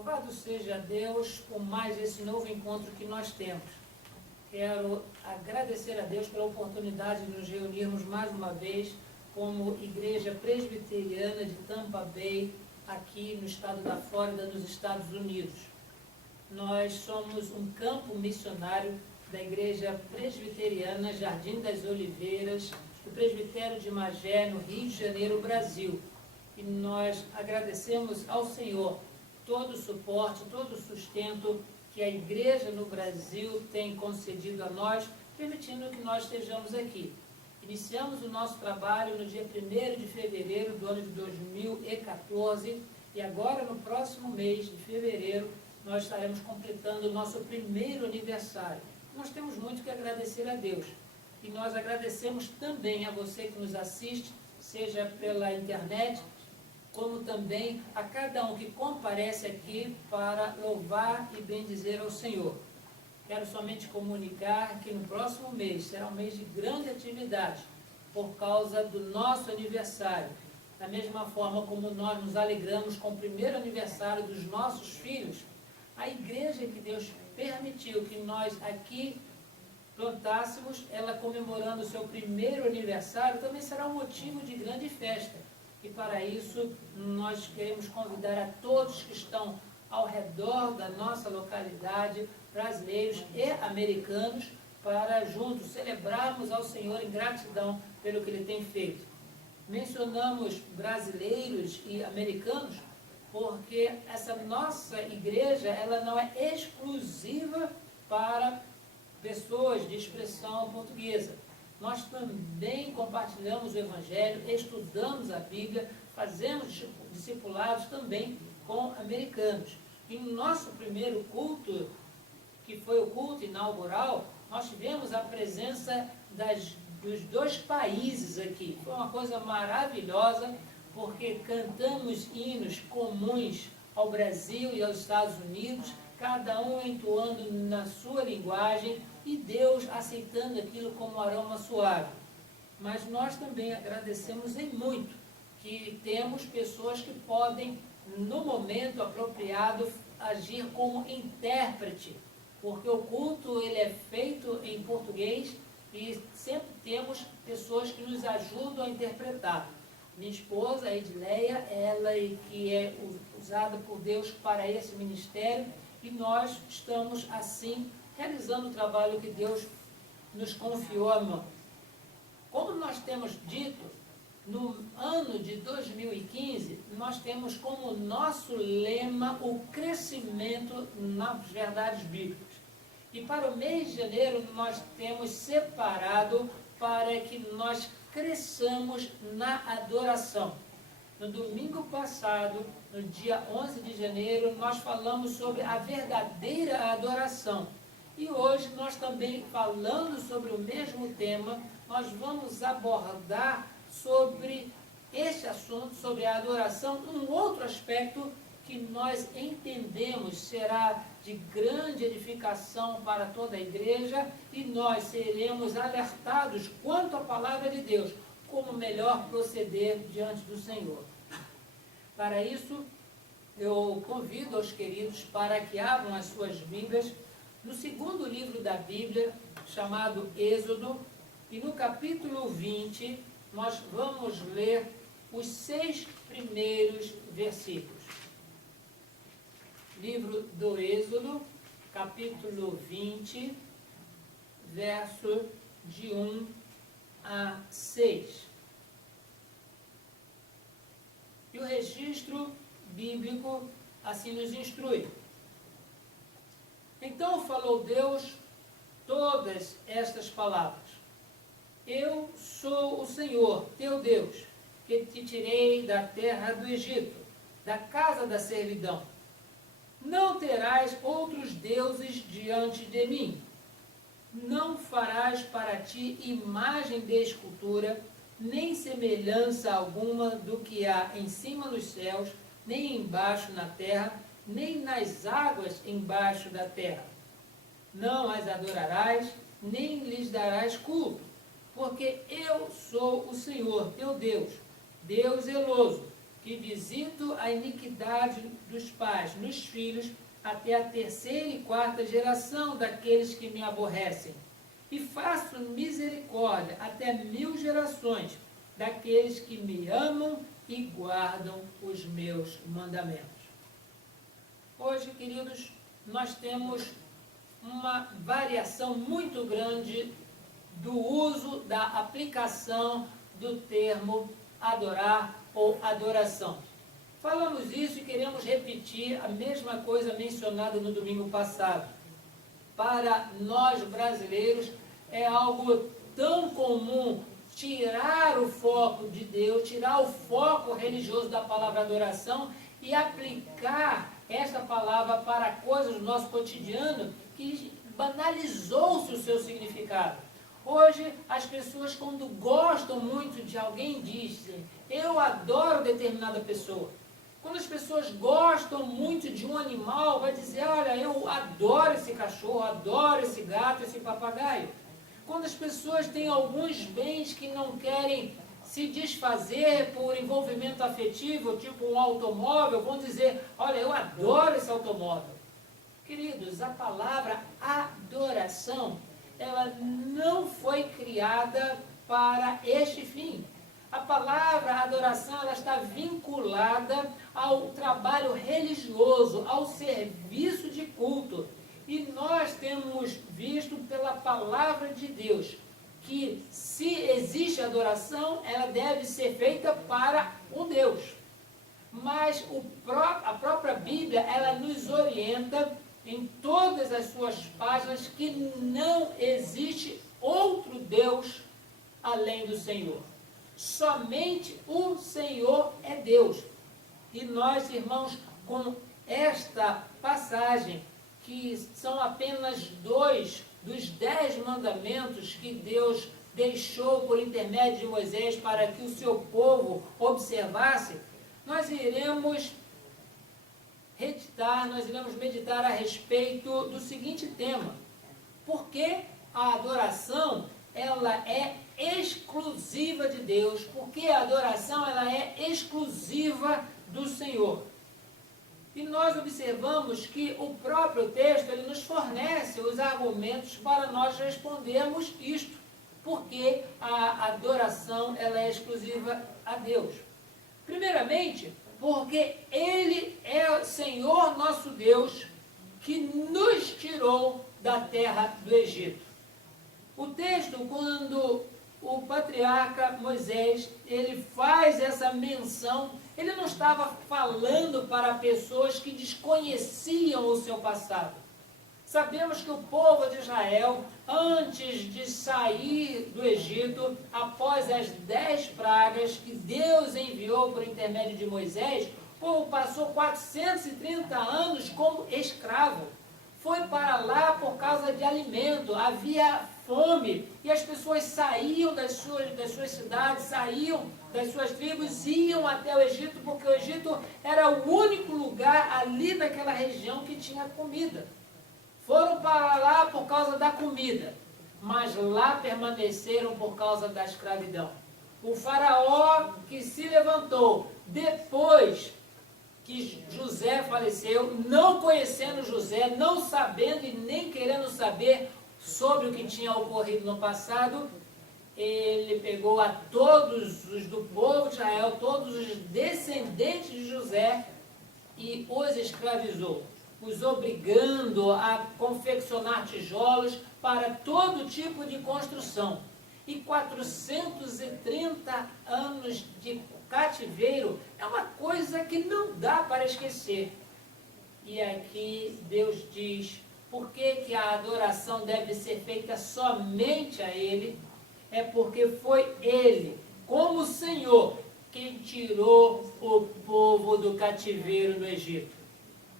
Louvado seja Deus por mais esse novo encontro que nós temos. Quero agradecer a Deus pela oportunidade de nos reunirmos mais uma vez como Igreja Presbiteriana de Tampa Bay, aqui no estado da Flórida, nos Estados Unidos. Nós somos um campo missionário da Igreja Presbiteriana Jardim das Oliveiras, do Presbitério de Magé, no Rio de Janeiro, Brasil. E nós agradecemos ao Senhor todo o suporte, todo o sustento que a Igreja no Brasil tem concedido a nós, permitindo que nós estejamos aqui. Iniciamos o nosso trabalho no dia 1º de fevereiro do ano de 2014 e agora, no próximo mês de fevereiro, nós estaremos completando o nosso primeiro aniversário. Nós temos muito que agradecer a Deus. E nós agradecemos também a você que nos assiste, seja pela internet, como também a cada um que comparece aqui para louvar e bendizer ao Senhor. Quero somente comunicar que no próximo mês será um mês de grande atividade, por causa do nosso aniversário. Da mesma forma como nós nos alegramos com o primeiro aniversário dos nossos filhos, a igreja que Deus permitiu que nós aqui plantássemos, ela comemorando o seu primeiro aniversário, também será um motivo de grande festa. E para isso, nós queremos convidar a todos que estão ao redor da nossa localidade, brasileiros e americanos, para juntos celebrarmos ao Senhor em gratidão pelo que Ele tem feito. Mencionamos brasileiros e americanos porque essa nossa igreja, ela não é exclusiva para pessoas de expressão portuguesa. Nós também compartilhamos o Evangelho, estudamos a Bíblia, fazemos discipulados também com americanos. E no nosso primeiro culto, que foi o culto inaugural, nós tivemos a presença dos dois países aqui. Foi uma coisa maravilhosa, porque cantamos hinos comuns ao Brasil e aos Estados Unidos, cada um entoando na sua linguagem e Deus aceitando aquilo como aroma suave. Mas nós também agradecemos em muito que temos pessoas que podem, no momento apropriado, agir como intérprete, porque o culto ele é feito em português e sempre temos pessoas que nos ajudam a interpretar. Minha esposa, a Edileia, ela que é usada por Deus para esse ministério, e nós estamos assim realizando o trabalho que Deus nos confiou a mão. Como nós temos dito, no ano de 2015, nós temos como nosso lema o crescimento nas verdades bíblicas. E para o mês de janeiro, nós temos separado para que nós cresçamos na adoração. No domingo passado, no dia 11 de janeiro, nós falamos sobre a verdadeira adoração. E hoje, nós também, falando sobre o mesmo tema, nós vamos abordar sobre este assunto, sobre a adoração, um outro aspecto que nós entendemos será de grande edificação para toda a igreja, e nós seremos alertados quanto à palavra de Deus, como melhor proceder diante do Senhor. Para isso, eu convido aos queridos para que abram as suas Bíblias no segundo livro da Bíblia, chamado Êxodo, e no capítulo 20, nós vamos ler os 6 primeiros versículos. Livro do Êxodo, capítulo 20, verso de 1 a 6. E o registro bíblico assim nos instrui. Então falou Deus todas estas palavras. Eu sou o Senhor, teu Deus, que te tirei da terra do Egito, da casa da servidão. Não terás outros deuses diante de mim. Não farás para ti imagem de escultura, nem semelhança alguma do que há em cima nos céus, nem embaixo na terra, nem nas águas embaixo da terra. Não as adorarás, nem lhes darás culto, porque eu sou o Senhor, teu Deus, Deus zeloso, que visito a iniquidade dos pais nos filhos, até a terceira e quarta geração daqueles que me aborrecem. E faço misericórdia até 1000 gerações daqueles que me amam e guardam os meus mandamentos. Hoje, queridos, nós temos uma variação muito grande do uso, da aplicação do termo adorar ou adoração. Falamos isso e queremos repetir a mesma coisa mencionada no domingo passado. Para nós brasileiros é algo tão comum tirar o foco de Deus, tirar o foco religioso da palavra adoração e aplicar esta palavra para coisas do nosso cotidiano que banalizou-se o seu significado. Hoje, as pessoas, quando gostam muito de alguém, dizem: eu adoro determinada pessoa. Quando as pessoas gostam muito de um animal, vai dizer: olha, eu adoro esse cachorro, adoro esse gato, esse papagaio. Quando as pessoas têm alguns bens que não querem se desfazer por envolvimento afetivo, tipo um automóvel, vão dizer: olha, eu adoro esse automóvel. Queridos, a palavra adoração, ela não foi criada para este fim. A palavra adoração, ela está vinculada ao trabalho religioso, ao serviço de culto. E nós temos visto pela palavra de Deus que se existe adoração, ela deve ser feita para um Deus. Mas a própria Bíblia, ela nos orienta em todas as suas páginas que não existe outro Deus além do Senhor. Somente o Senhor é Deus. E nós, irmãos, com esta passagem, que são apenas 2 dos 10 mandamentos que Deus deixou por intermédio de Moisés para que o seu povo observasse, nós iremos meditar a respeito do seguinte tema: por que a adoração ela é exclusiva de Deus? Porque a adoração ela é exclusiva do Senhor. E nós observamos que o próprio texto ele nos fornece os argumentos para nós respondermos isto. Porque a adoração ela é exclusiva a Deus. Primeiramente, porque Ele é o Senhor nosso Deus que nos tirou da terra do Egito. O texto, quando o patriarca Moisés, ele faz essa menção, ele não estava falando para pessoas que desconheciam o seu passado. Sabemos que o povo de Israel, antes de sair do Egito, após as 10 pragas que Deus enviou por intermédio de Moisés, o povo passou 430 anos como escravo. Foi para lá por causa de alimento, havia fome, e as pessoas saíam das suas cidades, saíam das suas tribos, iam até o Egito, porque o Egito era o único lugar ali daquela região que tinha comida. Foram para lá por causa da comida, mas lá permaneceram por causa da escravidão. O faraó que se levantou depois que José faleceu, não conhecendo José, não sabendo e nem querendo saber sobre o que tinha ocorrido no passado, ele pegou a todos os do povo de Israel, todos os descendentes de José, e os escravizou, os obrigando a confeccionar tijolos para todo tipo de construção. E 430 anos de cativeiro é uma coisa que não dá para esquecer. E aqui Deus diz: por que a adoração deve ser feita somente a Ele? É porque foi Ele, como Senhor, quem tirou o povo do cativeiro no Egito.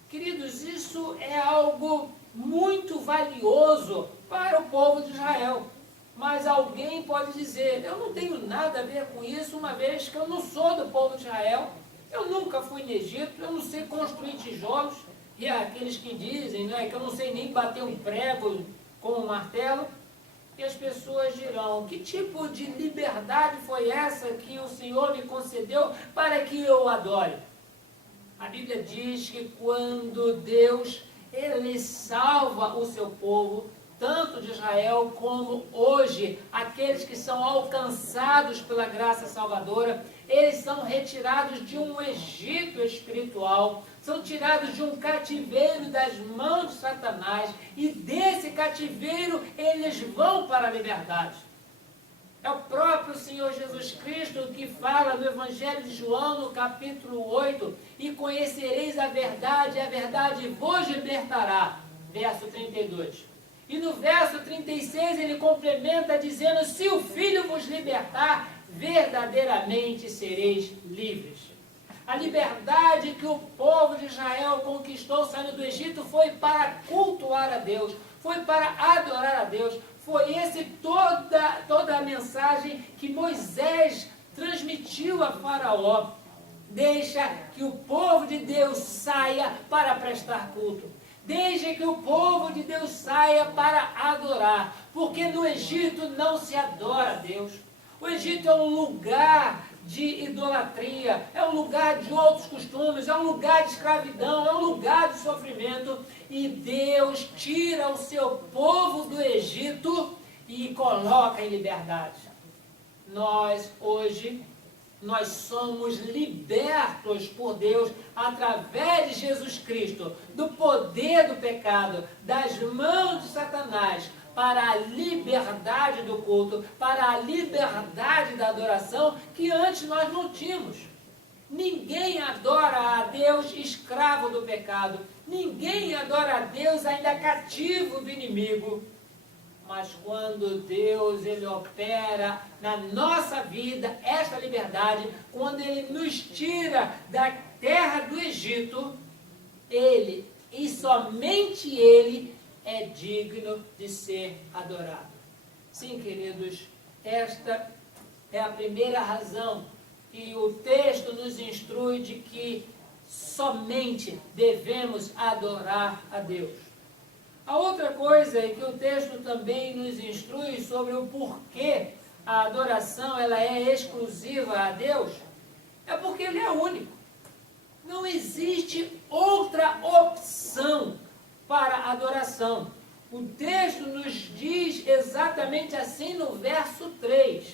Queridos, isso é algo muito valioso para o povo de Israel. Mas alguém pode dizer: eu não tenho nada a ver com isso, uma vez que eu não sou do povo de Israel, eu nunca fui no Egito, eu não sei construir tijolos. E há aqueles que dizem, né, que eu não sei nem bater um prego com um martelo. E as pessoas dirão: que tipo de liberdade foi essa que o Senhor me concedeu para que eu o adore? A Bíblia diz que quando Deus, Ele salva o seu povo, tanto de Israel como hoje, aqueles que são alcançados pela graça salvadora, eles são retirados de um Egito espiritual, são tirados de um cativeiro das mãos de Satanás, e desse cativeiro eles vão para a liberdade. É o próprio Senhor Jesus Cristo que fala no Evangelho de João, no capítulo 8, e conhecereis a verdade vos libertará, verso 32. E no verso 36 ele complementa dizendo: se o Filho vos libertar, verdadeiramente sereis livres. A liberdade que o povo de Israel conquistou saindo do Egito foi para cultuar a Deus, foi para adorar a Deus. Foi esse toda a mensagem que Moisés transmitiu a Faraó. Deixa que o povo de Deus saia para prestar culto. Deixa que o povo de Deus saia para adorar. Porque no Egito não se adora a Deus. O Egito é um lugar de idolatria, é um lugar de outros costumes, é um lugar de escravidão, é um lugar de sofrimento. E Deus tira o seu povo do Egito e coloca em liberdade. Nós, hoje, nós somos libertos por Deus através de Jesus Cristo, do poder do pecado, das mãos de Satanás, para a liberdade do culto, para a liberdade da adoração, que antes nós não tínhamos. Ninguém adora a Deus escravo do pecado. Ninguém adora a Deus ainda cativo do inimigo. Mas quando Deus, Ele opera na nossa vida esta liberdade, quando Ele nos tira da terra do Egito, Ele, e somente Ele, é digno de ser adorado. Sim, queridos, esta é a primeira razão que o texto nos instrui de que somente devemos adorar a Deus. A outra coisa é que o texto também nos instrui sobre o porquê a adoração ela é exclusiva a Deus, é porque Ele é único. Não existe outra opção para a adoração. O texto nos diz exatamente assim no verso 3.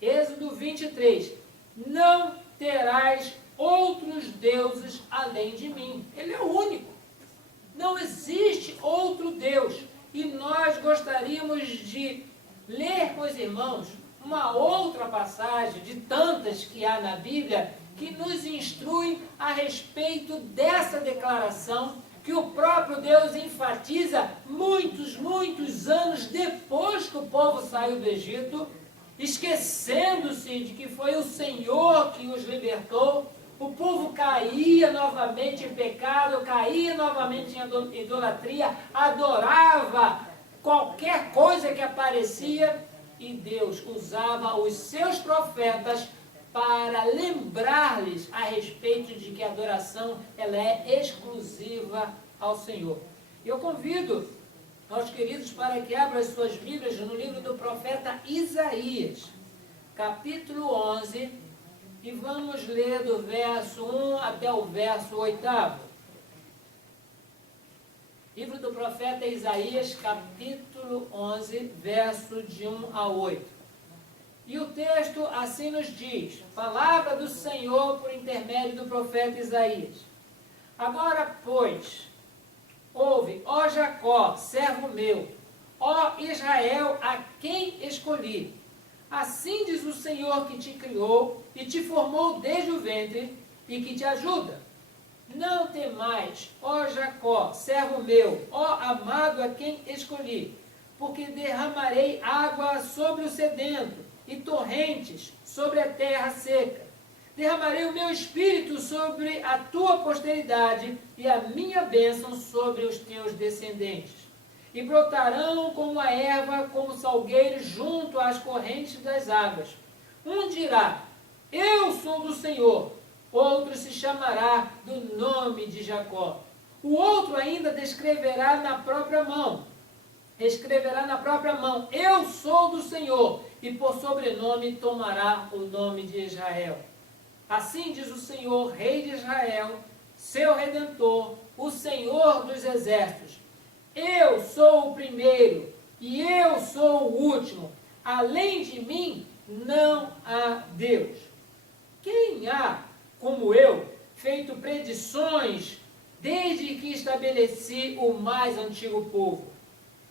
Êxodo 23. Não terás outros deuses além de mim. Ele é o único. Não existe outro Deus. E nós gostaríamos de ler com os irmãos uma outra passagem, de tantas que há na Bíblia, que nos instrui a respeito dessa declaração que o próprio Deus enfatiza muitos anos depois que o povo saiu do Egito, esquecendo-se de que foi o Senhor que os libertou. O povo caía novamente em pecado, caía novamente em idolatria, adorava qualquer coisa que aparecia, e Deus usava os seus profetas para lembrar-lhes a respeito de que a adoração ela é exclusiva ao Senhor. Eu convido aos queridos para que abram as suas Bíblias no livro do profeta Isaías, capítulo 11, e vamos ler do verso 1 até o verso 8. Livro do profeta Isaías, capítulo 11, verso de 1 a 8. E o texto assim nos diz: palavra do Senhor por intermédio do profeta Isaías. Agora, pois, ouve, ó Jacó, servo meu, ó Israel, a quem escolhi. Assim diz o Senhor que te criou e te formou desde o ventre e que te ajuda. Não temais, ó Jacó, servo meu, ó amado a quem escolhi, porque derramarei água sobre o sedento e torrentes sobre a terra seca. Derramarei o meu espírito sobre a tua posteridade e a minha bênção sobre os teus descendentes. E brotarão como a erva, como salgueiros junto às correntes das águas. Um dirá: eu sou do Senhor. Outro se chamará do nome de Jacó. O outro ainda descreverá na própria mão: escreverá na própria mão: eu sou do Senhor, e por sobrenome tomará o nome de Israel. Assim diz o Senhor, Rei de Israel, seu Redentor, o Senhor dos exércitos: eu sou o primeiro e eu sou o último. Além de mim não há Deus. Quem há, como eu, feito predições desde que estabeleci o mais antigo povo?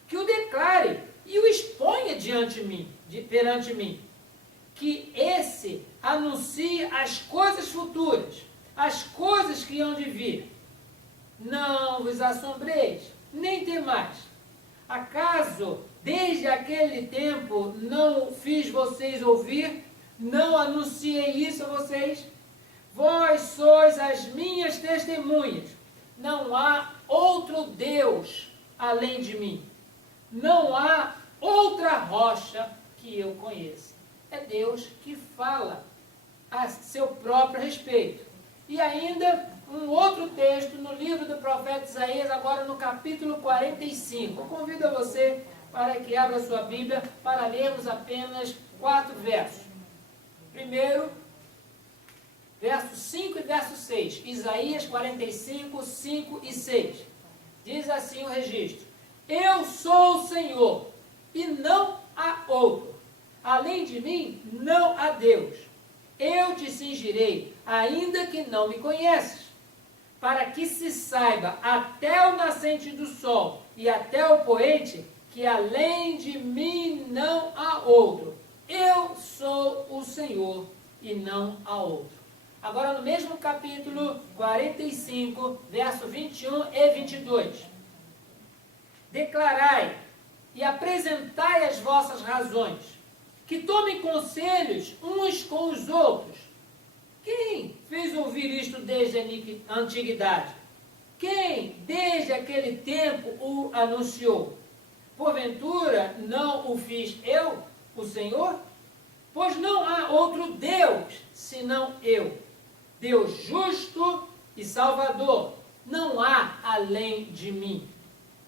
Que o declare e o exponha perante mim. Que esse anuncie as coisas futuras, as coisas que hão de vir. Não vos assombreis, nem temais. Acaso, desde aquele tempo, não fiz vocês ouvir? Não anunciei isso a vocês? Vós sois as minhas testemunhas. Não há outro Deus além de mim. Não há outra rocha que eu conheça. É Deus que fala a seu próprio respeito. E ainda um outro texto no livro do profeta Isaías, agora no capítulo 45. Eu convido a você para que abra sua Bíblia para lermos apenas 4 versos. Primeiro, verso 5 e verso 6. Isaías 45, 5 e 6. Diz assim o registro: eu sou o Senhor, e não há outro. Além de mim, não há Deus. Eu te cingirei, ainda que não me conheces, para que se saiba até o nascente do sol e até o poente, que além de mim não há outro. Eu sou o Senhor, e não há outro. Agora no mesmo capítulo 45, verso 21 e 22. Declarai e apresentai as vossas razões, que tomem conselhos uns com os outros. Quem fez ouvir isto desde a antiguidade? Quem desde aquele tempo o anunciou? Porventura não o fiz eu, o Senhor? Pois não há outro Deus senão eu, Deus justo e salvador. Não há além de mim.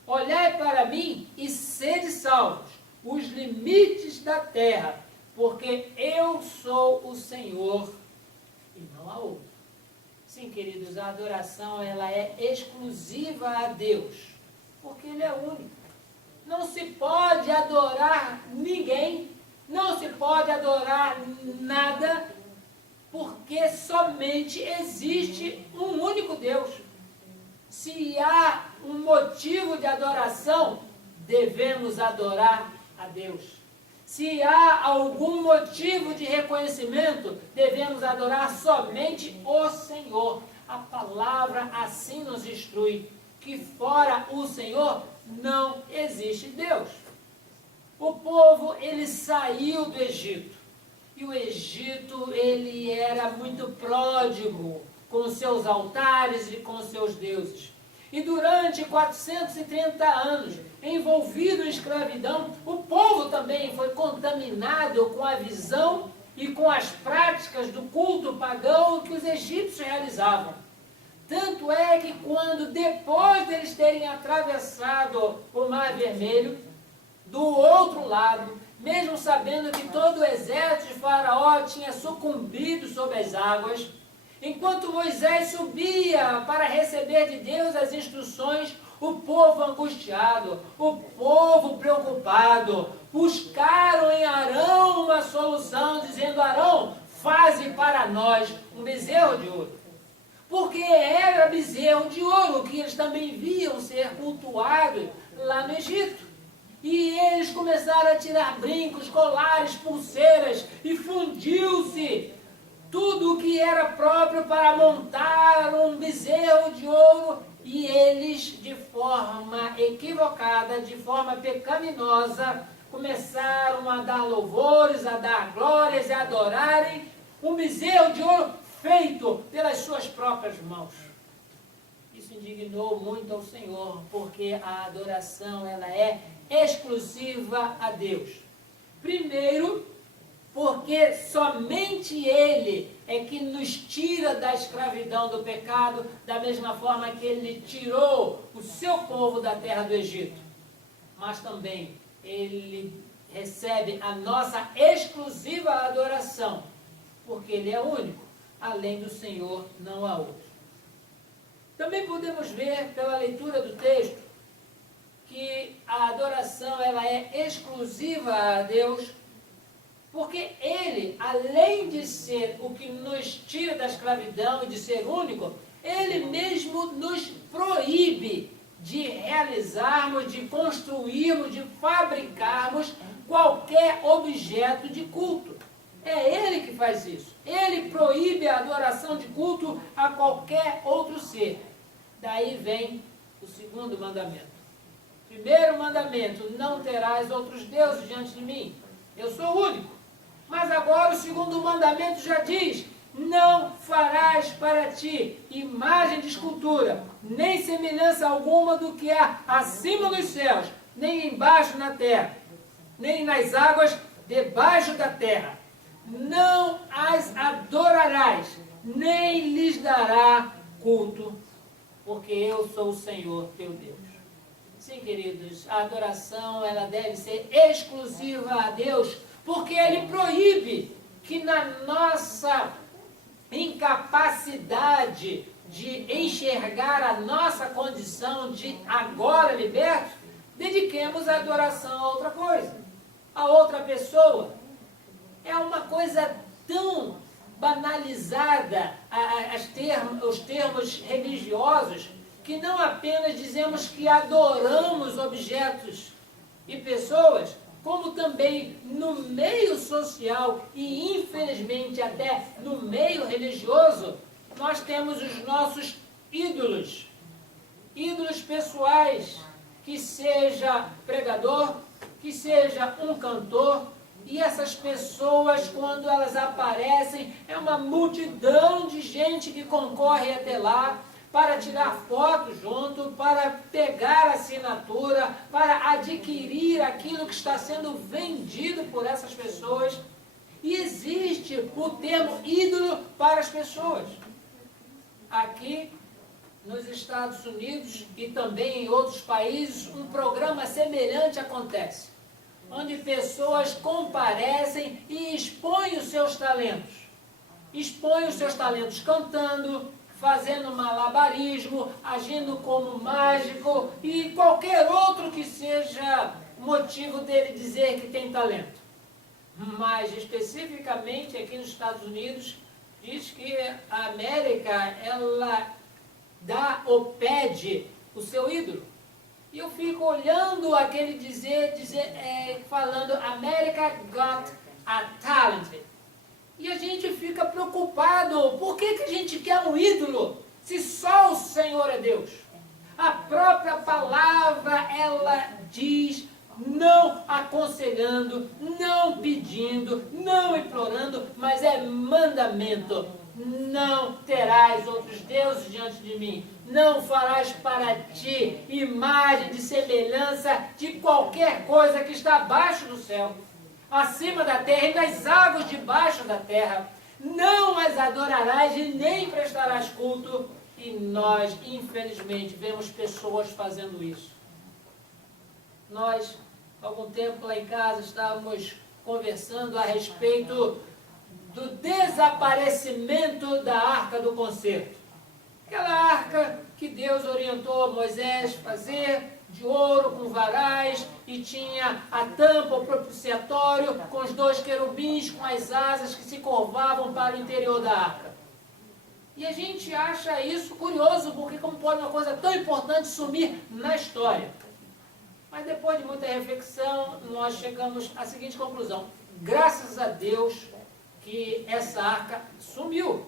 Olhai para mim e sede salvos, os limites da terra, porque eu sou o Senhor e não há outro. Sim, queridos, a adoração ela é exclusiva a Deus, porque Ele é único. Não se pode adorar ninguém, não se pode adorar nada, porque somente existe um único Deus. Se há um motivo de adoração, devemos adorar a Deus. Se há algum motivo de reconhecimento, devemos adorar somente o Senhor. A palavra assim nos instrui, que fora o Senhor não existe Deus. O povo, ele saiu do Egito. E o Egito, ele era muito pródigo com seus altares e com seus deuses. E durante 430 anos, envolvido em escravidão, o povo também foi contaminado com a visão e com as práticas do culto pagão que os egípcios realizavam. Tanto é que quando, depois deles terem atravessado o Mar Vermelho, do outro lado, mesmo sabendo que todo o exército de Faraó tinha sucumbido sob as águas, enquanto Moisés subia para receber de Deus as instruções, o povo angustiado, o povo preocupado, buscaram em Arão uma solução, dizendo: Arão, faze para nós um bezerro de ouro. Porque era bezerro de ouro que eles também viam ser cultuado lá no Egito. E eles começaram a tirar brincos, colares, pulseiras, e fundiu-se tudo o que era próprio para montar um bezerro de ouro, e eles, de forma equivocada, de forma pecaminosa, começaram a dar louvores, a dar glórias e a adorarem um bezerro de ouro feito pelas suas próprias mãos. Isso indignou muito ao Senhor, porque a adoração ela é exclusiva a Deus. Primeiro, porque somente Ele é que nos tira da escravidão do pecado, da mesma forma que Ele tirou o seu povo da terra do Egito. mas também Ele recebe a nossa exclusiva adoração, porque Ele é único, além do Senhor não há outro. Também podemos ver pela leitura do texto que a adoração ela é exclusiva a Deus, porque Ele, além de ser o que nos tira da escravidão e de ser único, Ele mesmo nos proíbe de realizarmos, de construirmos, de fabricarmos qualquer objeto de culto. É Ele que faz isso. Ele proíbe a adoração de culto a qualquer outro ser. Daí vem o segundo mandamento. Primeiro mandamento, não terás outros deuses diante de mim. Eu sou único. Mas agora o segundo mandamento já diz, não farás para ti imagem de escultura, nem semelhança alguma do que há acima dos céus, nem embaixo na terra, nem nas águas debaixo da terra. Não as adorarás, nem lhes dará culto, porque eu sou o Senhor teu Deus. Sim, queridos, a adoração ela deve ser exclusiva a Deus, porque Ele proíbe que na nossa incapacidade de enxergar a nossa condição de agora libertos, dediquemos a adoração a outra coisa, a outra pessoa. É uma coisa tão banalizada, os termos religiosos, que não apenas dizemos que adoramos objetos e pessoas, como também no meio social e, infelizmente, até no meio religioso, nós temos os nossos ídolos. Ídolos pessoais, que seja pregador, que seja um cantor, e essas pessoas, quando elas aparecem, é uma multidão de gente que concorre até lá, para tirar foto junto, para pegar assinatura, para adquirir aquilo que está sendo vendido por essas pessoas. E existe o termo ídolo para as pessoas. Aqui nos Estados Unidos e também em outros países, um programa semelhante acontece, onde pessoas comparecem e expõem os seus talentos. Expõem os seus talentos cantando, fazendo malabarismo, agindo como mágico e qualquer outro que seja motivo dele dizer que tem talento. Mas especificamente aqui nos Estados Unidos, diz que a América, ela dá ou pede o seu ídolo. E eu fico olhando aquele falando America got a talent. E a gente fica preocupado, por que a gente quer um ídolo, se só o Senhor é Deus? A própria palavra, ela diz, não aconselhando, não pedindo, não implorando, mas é mandamento. Não terás outros deuses diante de mim, não farás para ti imagem de semelhança de qualquer coisa que está abaixo do céu, acima da terra e nas águas debaixo da terra. Não as adorarás e nem prestarás culto. E nós, infelizmente, vemos pessoas fazendo isso. Nós, há algum tempo lá em casa, estávamos conversando a respeito do desaparecimento da Arca do Concerto. Aquela arca que Deus orientou Moisés fazer, de ouro com varais, e tinha a tampa, o propiciatório, com os 2 querubins, com as asas que se curvavam para o interior da arca. E a gente acha isso curioso, porque como pode uma coisa tão importante sumir na história? Mas depois de muita reflexão, nós chegamos à seguinte conclusão: graças a Deus que essa arca sumiu.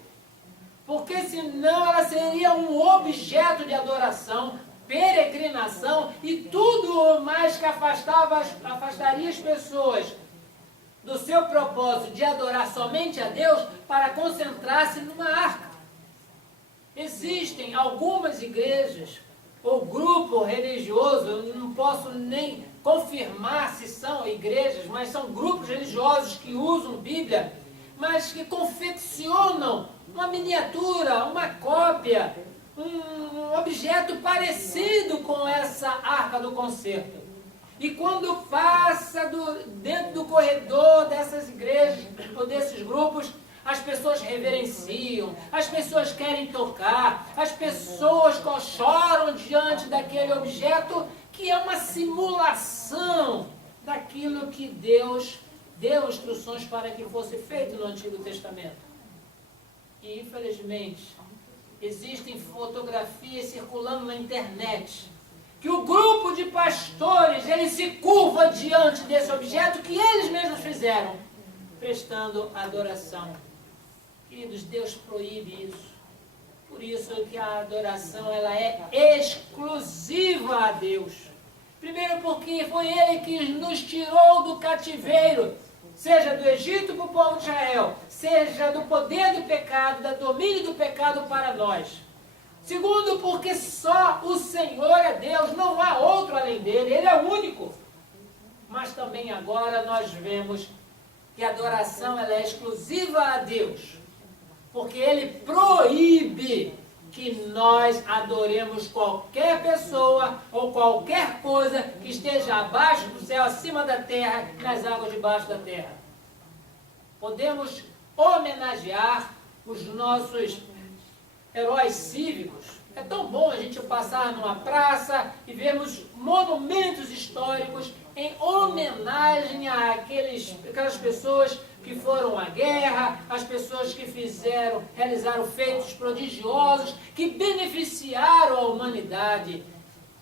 Porque senão ela seria um objeto de adoração, peregrinação e tudo mais que afastaria as pessoas do seu propósito de adorar somente a Deus para concentrar-se numa arca. Existem algumas igrejas ou grupo religioso, eu não posso nem confirmar se são igrejas, mas são grupos religiosos que usam Bíblia, mas que confeccionam uma miniatura, uma cópia, um objeto parecido com essa Arca do Concerto. E quando passa dentro do corredor dessas igrejas ou desses grupos, as pessoas reverenciam, as pessoas querem tocar, as pessoas choram diante daquele objeto que é uma simulação daquilo que Deus deu instruções para que fosse feito no Antigo Testamento. E, infelizmente, existem fotografias circulando na internet que o grupo de pastores, ele se curva diante desse objeto que eles mesmos fizeram, prestando adoração. Queridos, Deus proíbe isso. Por isso que a adoração ela é exclusiva a Deus. Primeiro porque foi Ele que nos tirou do cativeiro, seja do Egito para o povo de Israel, seja do poder do pecado, do domínio do pecado para nós. Segundo, porque só o Senhor é Deus, não há outro além dele, Ele é o único. Mas também agora nós vemos que a adoração ela é exclusiva a Deus, porque Ele proíbe que nós adoremos qualquer pessoa ou qualquer coisa que esteja abaixo do céu, acima da terra, nas águas debaixo da terra. Podemos homenagear os nossos heróis cívicos. É tão bom a gente passar numa praça e vermos monumentos históricos em homenagem àquelas pessoas que foram à guerra, as pessoas que realizaram feitos prodigiosos, que beneficiaram a humanidade.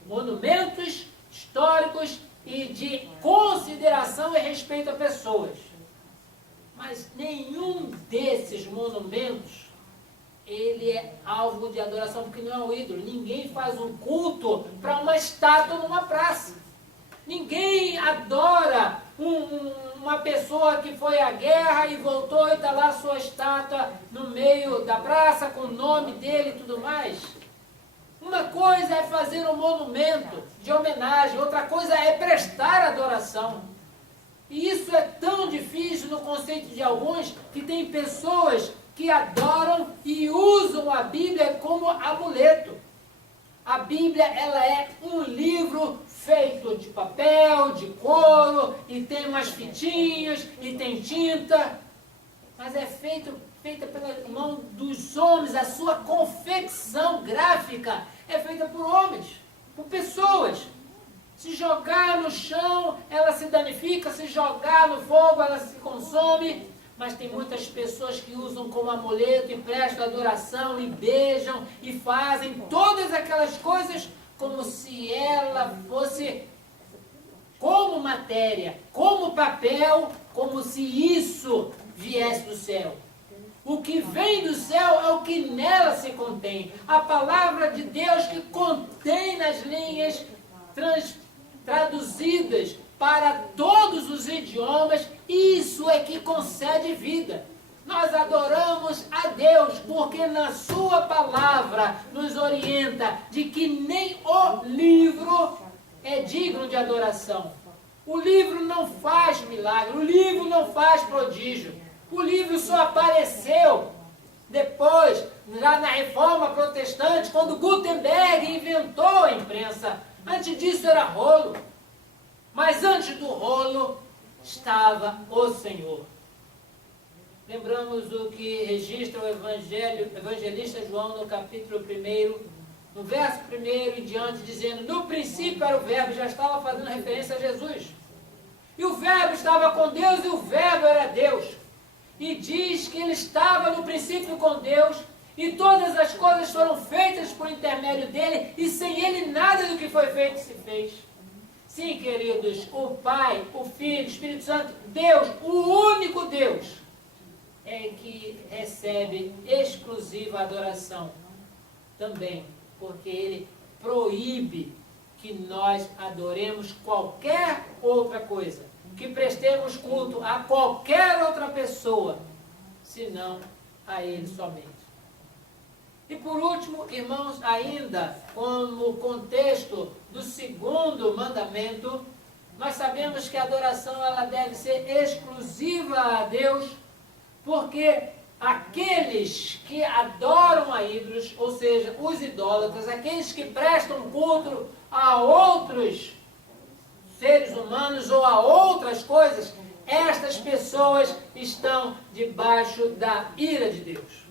Monumentos históricos e de consideração e respeito a pessoas. Mas nenhum desses monumentos ele é alvo de adoração, porque não é um ídolo. Ninguém faz um culto para uma estátua numa praça. Ninguém adora uma pessoa que foi à guerra e voltou e está lá sua estátua no meio da praça com o nome dele e tudo mais. Uma coisa é fazer um monumento de homenagem, outra coisa é prestar adoração. E isso é tão difícil no conceito de alguns que tem pessoas que adoram e usam a Bíblia como amuleto. A Bíblia ela é um livro feito de papel, de couro, e tem umas fitinhas, e tem tinta, mas é feita pela mão dos homens. A sua confecção gráfica é feita por homens, por pessoas. Se jogar no chão, ela se danifica, se jogar no fogo, ela se consome. Mas tem muitas pessoas que usam como amuleto e prestam adoração e beijam e fazem todas aquelas coisas como se ela fosse como matéria, como papel, como se isso viesse do céu. O que vem do céu é o que nela se contém. A palavra de Deus que contém nas linhas traduzidas para todos os idiomas, isso é que concede vida. Nós adoramos a Deus porque na sua palavra nos orienta de que nem o livro é digno de adoração. O livro não faz milagre, o livro não faz prodígio. O livro só apareceu depois, já na Reforma Protestante, quando Gutenberg inventou a imprensa. Antes disso era rolo. Mas antes do rolo estava o Senhor. Lembramos o que registra o evangelista João no capítulo 1, no verso 1 em diante, dizendo: no princípio era o verbo, já estava fazendo referência a Jesus. E o verbo estava com Deus e o verbo era Deus. E diz que ele estava no princípio com Deus e todas as coisas foram feitas por intermédio dele e sem ele nada do que foi feito se fez. Sim, queridos, o Pai, o Filho, o Espírito Santo, Deus, o único Deus, é que recebe exclusiva adoração. Também, porque Ele proíbe que nós adoremos qualquer outra coisa, que prestemos culto a qualquer outra pessoa, senão a Ele somente. E por último, irmãos, ainda como contexto do segundo mandamento, nós sabemos que a adoração ela deve ser exclusiva a Deus, porque aqueles que adoram a ídolos, ou seja, os idólatras, aqueles que prestam culto a outros seres humanos ou a outras coisas, estas pessoas estão debaixo da ira de Deus.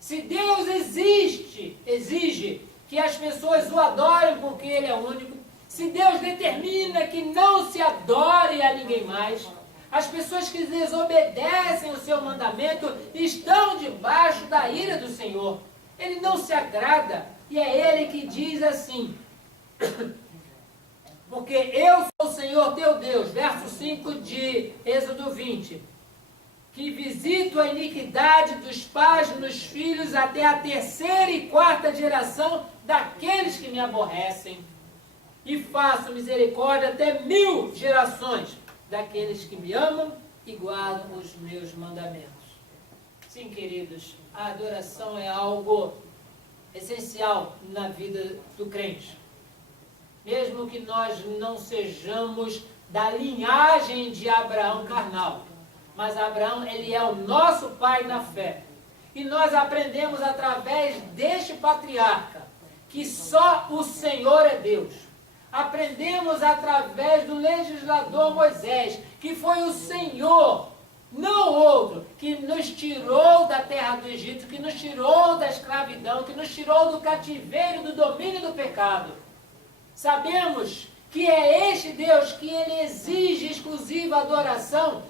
Se Deus exige que as pessoas o adorem porque Ele é único, se Deus determina que não se adore a ninguém mais, as pessoas que desobedecem o seu mandamento estão debaixo da ira do Senhor. Ele não se agrada, e é Ele que diz assim, porque eu sou o Senhor teu Deus, verso 5 de Êxodo 20, que visito a iniquidade dos pais nos filhos até a 3ª e 4ª geração daqueles que me aborrecem, e faço misericórdia até 1000 gerações daqueles que me amam e guardam os meus mandamentos. Sim, queridos, a adoração é algo essencial na vida do crente. Mesmo que nós não sejamos da linhagem de Abraão carnal, mas Abraão, ele é o nosso pai na fé. E nós aprendemos através deste patriarca que só o Senhor é Deus. Aprendemos através do legislador Moisés, que foi o Senhor, não outro, que nos tirou da terra do Egito, que nos tirou da escravidão, que nos tirou do cativeiro, do domínio do pecado. Sabemos que é este Deus que Ele exige exclusiva adoração,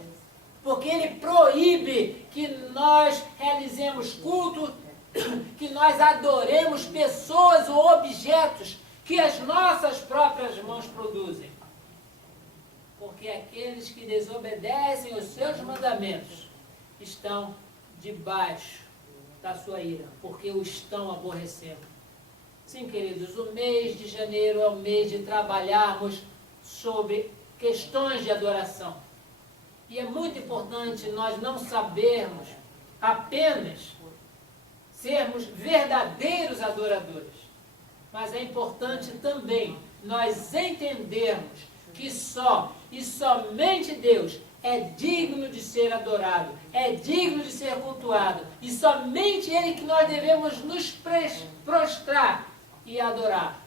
porque Ele proíbe que nós realizemos culto, que nós adoremos pessoas ou objetos que as nossas próprias mãos produzem. Porque aqueles que desobedecem os seus mandamentos estão debaixo da sua ira, porque o estão aborrecendo. Sim, queridos, o mês de janeiro é o mês de trabalharmos sobre questões de adoração. E é muito importante nós não sabermos apenas sermos verdadeiros adoradores, mas é importante também nós entendermos que só e somente Deus é digno de ser adorado, é digno de ser cultuado, e somente Ele que nós devemos nos prostrar e adorar.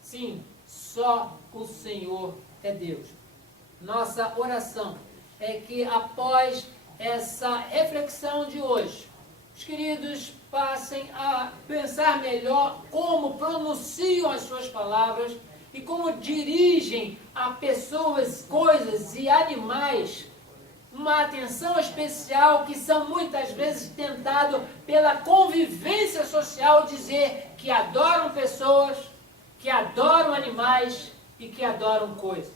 Sim, só o Senhor é Deus. Nossa oração é que após essa reflexão de hoje, os queridos passem a pensar melhor como pronunciam as suas palavras e como dirigem a pessoas, coisas e animais uma atenção especial que são muitas vezes tentado pela convivência social dizer que adoram pessoas, que adoram animais e que adoram coisas.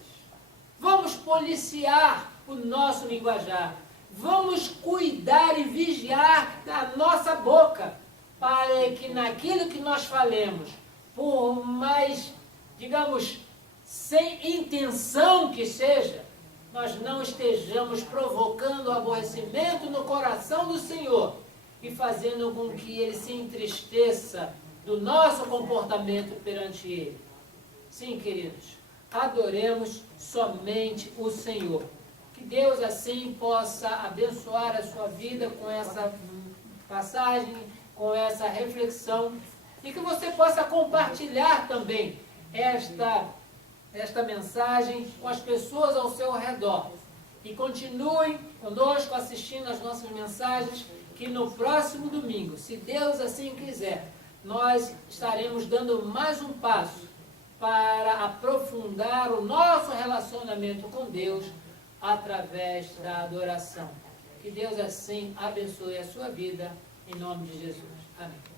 Vamos policiar o nosso linguajar. Vamos cuidar e vigiar a nossa boca, para que naquilo que nós falemos, por mais, digamos, sem intenção que seja, nós não estejamos provocando aborrecimento no coração do Senhor e fazendo com que Ele se entristeça do nosso comportamento perante Ele. Sim, queridos, adoremos somente o Senhor. Que Deus assim possa abençoar a sua vida com essa passagem, com essa reflexão, e que você possa compartilhar também esta mensagem com as pessoas ao seu redor. E continue conosco assistindo as nossas mensagens, que no próximo domingo, se Deus assim quiser, nós estaremos dando mais um passo para aprofundar o nosso relacionamento com Deus através da adoração. Que Deus assim abençoe a sua vida, em nome de Jesus. Amém.